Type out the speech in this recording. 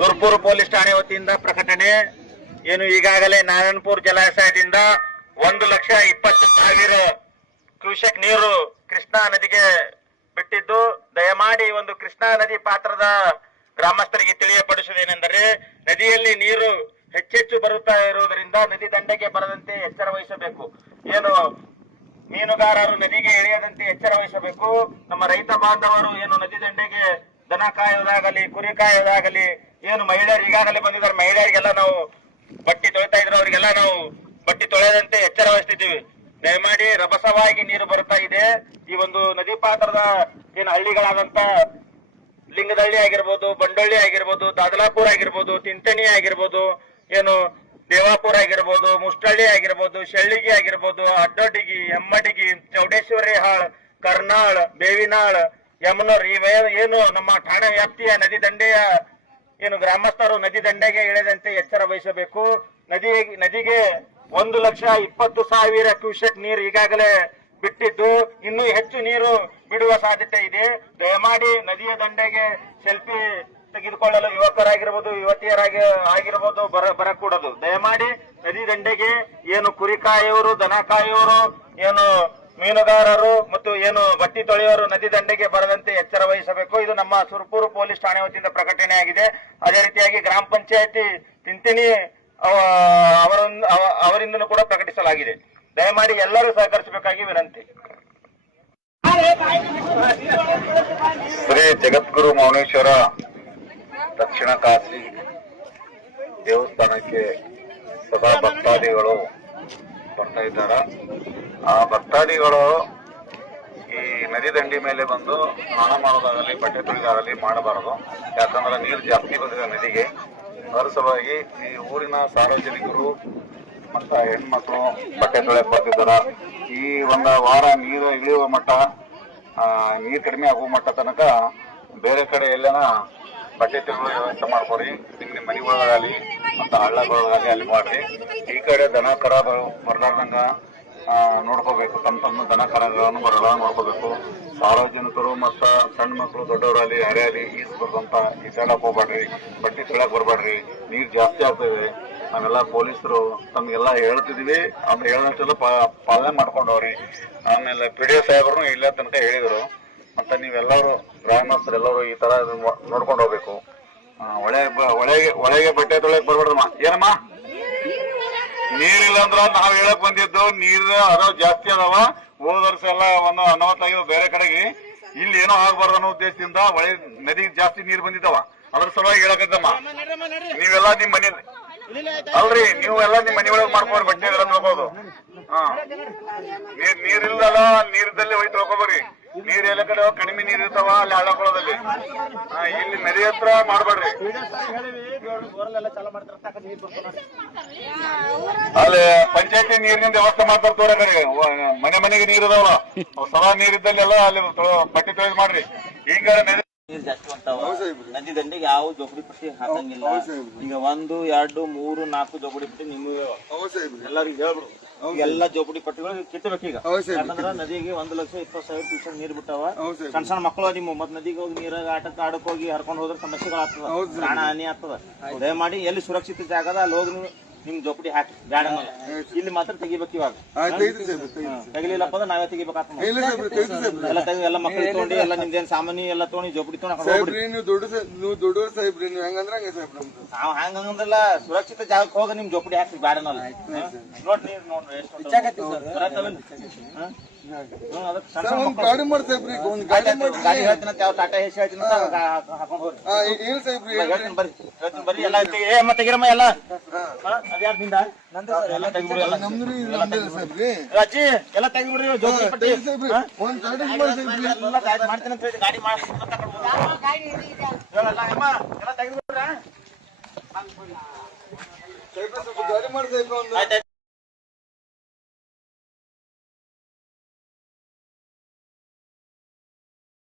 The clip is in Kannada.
ಸುರ್ಪುರ ಪೊಲೀಸ್ ಠಾಣೆ ವತಿಯಿಂದ ಪ್ರಕಟಣೆ. ಏನು ಈಗಾಗಲೇ ನಾರಾಯಣಪುರ ಜಲಾಶಯದಿಂದ 1,20,000 ಕ್ಯೂಸೆಕ್ ನೀರು ಕೃಷ್ಣಾ ನದಿಗೆ ಬಿಟ್ಟಿದ್ದು, ದಯಮಾಡಿ ಒಂದು ಕೃಷ್ಣಾ ನದಿ ಪಾತ್ರದ ಗ್ರಾಮಸ್ಥರಿಗೆ ತಿಳಿಯಪಡಿಸುವುದೇನೆಂದರೆ, ನದಿಯಲ್ಲಿ ನೀರು ಹೆಚ್ಚೆಚ್ಚು ಬರುತ್ತಾ ಇರುವುದರಿಂದ ನದಿ ದಂಡೆಗೆ ಬರದಂತೆ ಎಚ್ಚರ ವಹಿಸಬೇಕು. ಏನು ಮೀನುಗಾರರು ನದಿಗೆ ಇಳಿಯದಂತೆ ಎಚ್ಚರ ವಹಿಸಬೇಕು. ನಮ್ಮ ರೈತ ಬಾಂಧವರು ಏನು ನದಿ ದಂಡೆಗೆ ದನ ಕಾಯುವುದಾಗಲಿ ಕುರಿ ಕಾಯುವುದಾಗಲಿ, ಏನು ಮಹಿಳೆಯರು ಈಗಾಗಲೇ ಬಂದಿದ್ದಾರೆ, ಮಹಿಳೆಯರಿಗೆಲ್ಲ ನಾವು ಬಟ್ಟಿ ತೊಳಿತಾ ಇದ್ರು, ಅವರಿಗೆಲ್ಲ ನಾವು ಬಟ್ಟಿ ತೊಳೆಯದಂತೆ ಎಚ್ಚರ ವಹಿಸ್ತಿದ್ದೀವಿ. ದಯಮಾಡಿ ರಭಸವಾಗಿ ನೀರು ಬರುತ್ತಾ ಇದೆ. ಈ ಒಂದು ನದಿ ಪಾತ್ರದ ಏನು ಹಳ್ಳಿಗಳಾದಂತ ಲಿಂಗದಹಳ್ಳಿ ಆಗಿರ್ಬೋದು, ಬಂಡಳ್ಳಿ ಆಗಿರ್ಬೋದು, ದಾದಲಾಪುರ ಆಗಿರ್ಬೋದು, ತಿಂತಣಿ ಆಗಿರ್ಬೋದು, ಏನು ದೇವಾಪುರ ಆಗಿರ್ಬೋದು, ಮುಷ್ಟಳ್ಳಿ ಆಗಿರ್ಬೋದು, ಶೆಳ್ಳಿಗಿ ಆಗಿರ್ಬೋದು, ಅಡ್ಡೊಡ್ಡಿಗಿ, ಎಮ್ಮಡಿಗಿ, ಚೌಡೇಶ್ವರಿ ಹಾಳ್, ಕರ್ನಾಳ್, ಬೇವಿನಾಳ್, ಯಮನೂರ್, ಏನು ನಮ್ಮ ಠಾಣೆ ವ್ಯಾಪ್ತಿಯ ನದಿ ದಂಡೆಯ ಏನು ಗ್ರಾಮಸ್ಥರು ನದಿ ದಂಡೆಗೆ ಇಳಿದಂತೆ ಎಚ್ಚರ ವಹಿಸಬೇಕು. ನದಿಗೆ 1,20,000 ಕ್ಯೂಸೆಕ್ ನೀರು ಈಗಾಗಲೇ ಬಿಟ್ಟಿದ್ದು, ಇನ್ನೂ ಹೆಚ್ಚು ನೀರು ಬಿಡುವ ಸಾಧ್ಯತೆ ಇದೆ. ದಯಮಾಡಿ ನದಿಯ ದಂಡೆಗೆ ಸೆಲ್ಫಿ ತೆಗೆದುಕೊಳ್ಳಲು ಯುವಕರಾಗಿರ್ಬೋದು, ಆಗಿರ್ಬೋದು ಬರಕೂಡದು. ದಯಮಾಡಿ ನದಿ ದಂಡೆಗೆ ಏನು ಕುರಿ ಕಾಯುವವರು, ದನ ಕಾಯುವವರು, ಏನು ಮೀನುಗಾರರು ಮತ್ತು ಏನು ಬಟ್ಟಿ ತೊಳೆಯುವವರು ನದಿ ದಂಡೆಗೆ ಬರದಂತೆ ಎಚ್ಚರ ವಹಿಸಬೇಕು. ಇದು ನಮ್ಮ ಸುರ್ಪುರ ಪೊಲೀಸ್ ಠಾಣೆ ವತಿಯಿಂದ ಪ್ರಕಟಣೆ ಆಗಿದೆ. ಅದೇ ರೀತಿಯಾಗಿ ಗ್ರಾಮ ಪಂಚಾಯತಿ ತಿಂತಿಣಿ ಅವರಿಂದಲೂ ಕೂಡ ಪ್ರಕಟಿಸಲಾಗಿದೆ. ದಯಮಾಡಿ ಎಲ್ಲರೂ ಸಹಕರಿಸಬೇಕಾಗಿ ವಿನಂತಿ. ಶ್ರೀ ಜಗದ್ಗುರು ಮೌನೇಶ್ವರ ದಕ್ಷಿಣ ಕಾಶಿ ದೇವಸ್ಥಾನಕ್ಕೆ ಸದಾ ಭಕ್ತಾದಿಗಳು ಬರ್ತಾ ಇದ್ದಾರೆ. ಆ ಭಕ್ತಾದಿಗಳು ಈ ನದಿ ದಂಡಿ ಮೇಲೆ ಬಂದು ಸ್ನಾನ ಮಾಡೋದಾಗಲಿ ಬಟ್ಟೆ ತೊಳೆದಾಗಲಿ ಮಾಡಬಾರದು. ಯಾಕಂದ್ರೆ ನೀರು ಜಾಸ್ತಿ ಬಂದಿದೆ ನದಿಗೆ. ಅದರ ಸಲುವಾಗಿ ಈ ಊರಿನ ಸಾರ್ವಜನಿಕರು ಮತ್ತ ಹೆಣ್ಮಕ್ಳು ಬಟ್ಟೆ ತೊಳೆಯಕ್ಕೆ ಬರ್ತಿದ್ದಾರ. ಈ ಒಂದು ವಾರ ನೀರು ಇಳಿಯುವ ಮಟ್ಟ, ನೀರು ಕಡಿಮೆ ಆಗುವ ಮಟ್ಟ ತನಕ ಬೇರೆ ಕಡೆ ಎಲ್ಲೇನ ಬಟ್ಟೆ ತೊಳೆಯುವ ವ್ಯವಸ್ಥೆ ಮಾಡ್ಕೊರಿ. ನಿಮ್ಮ ಮನೆಗಳಾಗಲಿ ಮತ್ತು ಹಳ್ಳಗಳಾಗಲಿ ಅಲ್ಲಿ ಮಾಡ್ರಿ. ಈ ಕಡೆ ದನ ಕರ ಬರ್ಲಾರ್ದಂಗ ನೋಡ್ಕೋಬೇಕು. ತಮ್ಮ ದನ ಕರಗಳನ್ನು ಬರಲ್ಲ ನೋಡ್ಕೋಬೇಕು. ಸಾರ್ವಜನಿಕರು ಮತ್ತ ಸಣ್ಣ ಮಕ್ಕಳು ದೊಡ್ಡವರಲ್ಲಿ ಹರಿಯಾಲಿ ಈಸ್ಬಾರ್ದಂತ ಈಸಾಡಕ್ ಹೋಗ್ಬೇಡ್ರಿ, ಬಟ್ಟೆ ತೊಳಕ್ ಬರ್ಬೇಡ್ರಿ. ನೀರ್ ಜಾಸ್ತಿ ಆಗ್ತದೆ. ನಾವೆಲ್ಲ ಪೊಲೀಸರು ತಮ್ಗೆಲ್ಲ ಹೇಳ್ತಿದೀವಿ, ಅವ್ರು ಹೇಳೋಷ್ಟೆಲ್ಲ ಪಾಲನೆ ಮಾಡ್ಕೊಂಡವ್ರಿ. ಆಮೇಲೆ PDO ಸಾಹೇಬರು ಇಲ್ಲ ತನಕ ಹೇಳಿದ್ರು. ಮತ್ತೆ ನೀವೆಲ್ಲರೂ ಗ್ರಾಮಸ್ಥರೆಲ್ಲರೂ ಈ ತರ ನೋಡ್ಕೊಂಡು ಹೋಗ್ಬೇಕು. ಒಳಗೆ ಬಟ್ಟೆ ತೊಳಕ್ ಬರ್ಬೇಡ್ರಮ್ಮ. ಏನಮ್ಮ ನೀರಿಲ್ಲ ಅಂದ್ರ ನಾವ್ ಹೇಳಕ್ ಬಂದಿದ್ದು, ನೀರು ಅದಾವ ಜಾಸ್ತಿ ಅದಾವ. ಹೋದ ವರ್ಷ ಎಲ್ಲ ಒಂದು ಅನಾಹುತ ಬೇರೆ ಕಡೆಗೆ. ಇಲ್ಲಿ ಏನೋ ಆಗ್ಬಾರ್ದು ಅನ್ನೋ ಉದ್ದೇಶದಿಂದ ಒಳ್ಳೆ ನದಿಗೆ ಜಾಸ್ತಿ ನೀರು ಬಂದಿದ್ದಾವ. ಅದ್ರ ಸಲುವಾಗಿ ಹೇಳಕತ್ತಮ್ಮ. ನೀವೆಲ್ಲ ನಿಮ್ ಮನೆ ಅಲ್ರಿ, ನೀವೆಲ್ಲ ನಿಮ್ ಮನೆ ಒಳಗೆ ಮಾಡ್ಕೊರಿ, ಬಟ್ಟೆ ಎಲ್ಲ ನೋಡ್ಕೋದು. ನೀರಿಲ್ಲಲ್ಲ, ನೀರದಲ್ಲಿ ಹೋಯ್ತು ಹೋಗ್ಕೋಬರಿ. ನೀರ್ ಎಲ್ಲ ಕಡೆ ಕಡಿಮೆ ನೀರ್ ಇರ್ತಾವ ಅಲ್ಲಿ ಹಳ್ಳಕೊಳ್ಳೋದಲ್ಲಿ. ಇಲ್ಲಿ ನದಿ ಹತ್ರ ಮಾಡ್ಬೇಡ್ರಿ. ಅಲ್ಲಿ ಪಂಚಾಯತಿ ನೀರಿನಿಂದ ವ್ಯವಸ್ಥೆ ಮಾಡ್ತಾರೆ ತೋರ ಕಡೆ. ಮನೆಗೆ ನೀರ್ ಇದಾವಲ್ಲ, ಸದಾ ನೀರಿದ್ದಲ್ಲಿ ಎಲ್ಲ ಅಲ್ಲಿ ಬಟ್ಟೆ ತೊಳೆದು ಮಾಡ್ರಿ. ಈಗ ನೀರ್ ಜಾಸ್ತಿ ಬರ್ತಾವ. ನದಿ ದಂಡೆಗೆ ಯಾವ ಜೋಪಡಿ ಪಟ್ಟಿ ಹಾಕಂಗಿಲ್ಲ. ಈಗ 1, 2, 3, 4 ಜೋಪಡಿ ಪಟ್ಟಿ ನಿಮಗೆ ಎಲ್ಲರಿಗೂ ಹೇಳ್ಬಿಡು. ಎಲ್ಲಾ ಜೋಪಡಿ ಪಟ್ಟಿಗಳು ಕಿತ್ತಬೇಕು ಈಗ. ಯಾಕಂದ್ರ ನದಿಗೆ 1,20,000 ಕ್ಯೂಸೆಕ್ ನೀರ್ ಬಿಟ್ಟಾವ. ಸಣ್ಣ ಸಣ್ಣ ಮಕ್ಕಳು ನಿಮ್ಮ ಮತ್ ನದಿಗೆ ಹೋಗಿ ನೀರಾಗ ಆಡಕ್ ಹೋಗಿ ಹರ್ಕೊಂಡ್ ಹೋದ್ರೆ ಸಮಸ್ಯೆಗಳಾಗ್ತದ, ಪ್ರಾಣ ಹಾನಿ ಆಗ್ತದ. ದಯಮಾಡಿ ಎಲ್ಲಿ ಸುರಕ್ಷಿತ ಜಾಗದ ಅಲ್ಲಿ ಹೋಗಿ ನಿಮ್ ಜೋಪಡಿ ಹಾಕಿ ಬ್ಯಾಡ ಅನ್ನೋಲ್ಲ. ಇಲ್ಲಿ ಮಾತ್ರ ತೆಗಿಬೇಕು. ಇವಾಗ ತೆಗಿಲಿಲ್ಲಪ್ಪ ಅಂದ್ರೆ ನಾವೇ ತೆಗಿಬೇಕಾಗ್ತದೆ. ಎಲ್ಲ ತೆಗೆದು ಎಲ್ಲ ಮಕ್ಕಳು ತಗೊಂಡು ಎಲ್ಲ ನಿಮ್ದೇನ್ ಸಾಮಾನ್ಯ ಎಲ್ಲ ತಗೊಂಡು ಜೋಪಡಿ ತಗೊಂಡು ನಾವ್ ಹಂಗಂದ್ರಲ್ಲ, ಸುರಕ್ಷಿತ ಜಾಗಕ್ಕೆ ಹೋಗ ನಿಮ್ ಜೋಪಡಿ ಹಾಕಿ ಬ್ಯಾಡ ಅನ್ನೋಲ್ಲ. ನೋಡ್ರಿ ನೋಡ್ರಿ ಗಾಡಿ ಹೇಳ್ತೀನಿ, ಟಾಟಾ ಹೇಸಿ ಹೇಳ್ತೀನಿ, ಹಾಕೊಂಡ್ ಹೋಗ್ರಿ. ಬರ್ರಿ ಎಲ್ಲ ತೆಗಿರಮ್ಮ. ಎಲ್ಲ ಅದ್ಯಾಕಿಂದ ಎಲ್ಲ ತೆಗಿಬಿಡ್ರಿ. ಅಜ್ಜಿ ಎಲ್ಲ ತೆಗಿಬಿಡ್ರಿ. ಜೋಪಡಿ ಪಟ್ಟಿ ಮಾಡ್ತೀನಿ ಅಂತ ಹೇಳಿ ಗಾಡಿ ಎಲ್ಲ ತೆಗಿಬಿಡ್ರ.